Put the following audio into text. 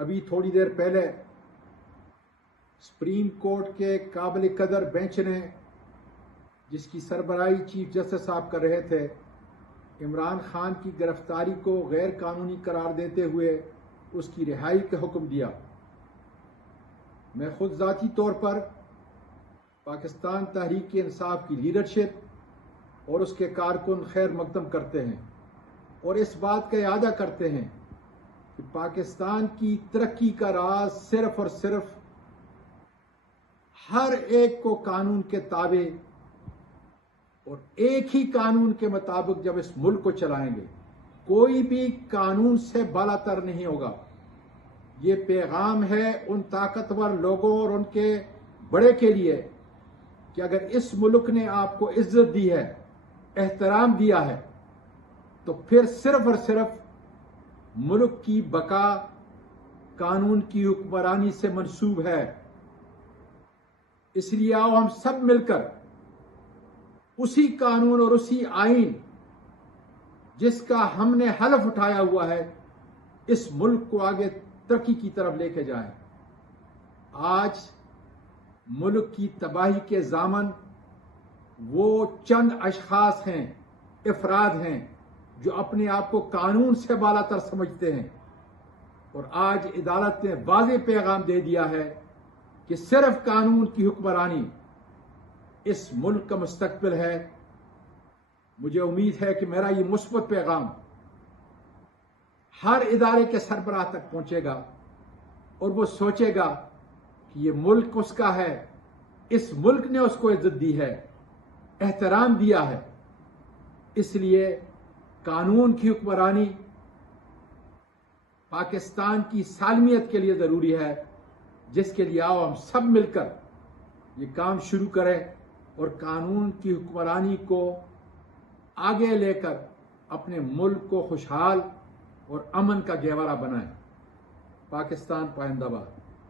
ابھی تھوڑی دیر پہلے سپریم کورٹ کے قابل قدر بینچ نے، جس کی سربراہی چیف جسٹس صاحب کر رہے تھے، عمران خان کی گرفتاری کو غیر قانونی قرار دیتے ہوئے اس کی رہائی کا حکم دیا۔ میں خود ذاتی طور پر پاکستان تحریک انصاف کی لیڈرشپ اور اس کے کارکن خیر مقدم کرتے ہیں اور اس بات کا اعادہ کرتے ہیں کہ پاکستان کی ترقی کا راز صرف اور صرف ہر ایک کو قانون کے تابع اور ایک ہی قانون کے مطابق جب اس ملک کو چلائیں گے، کوئی بھی قانون سے بالا تر نہیں ہوگا۔ یہ پیغام ہے ان طاقتور لوگوں اور ان کے بڑے کے لیے کہ اگر اس ملک نے آپ کو عزت دی ہے، احترام دیا ہے، تو پھر صرف اور صرف ملک کی بقا قانون کی حکمرانی سے منسوب ہے۔ اس لیے آؤ ہم سب مل کر اسی قانون اور اسی آئین جس کا ہم نے حلف اٹھایا ہوا ہے، اس ملک کو آگے ترقی کی طرف لے کے جائیں۔ آج ملک کی تباہی کے ضامن وہ چند اشخاص ہیں، افراد ہیں جو اپنے آپ کو قانون سے بالا تر سمجھتے ہیں، اور آج عدالت نے واضح پیغام دے دیا ہے کہ صرف قانون کی حکمرانی اس ملک کا مستقبل ہے۔ مجھے امید ہے کہ میرا یہ مثبت پیغام ہر ادارے کے سربراہ تک پہنچے گا اور وہ سوچے گا کہ یہ ملک اس کا ہے، اس ملک نے اس کو عزت دی ہے، احترام دیا ہے، اس لیے قانون کی حکمرانی پاکستان کی سالمیت کے لیے ضروری ہے، جس کے لیے آؤ ہم سب مل کر یہ کام شروع کریں اور قانون کی حکمرانی کو آگے لے کر اپنے ملک کو خوشحال اور امن کا گہوارہ بنائیں۔ پاکستان پائندہ باد۔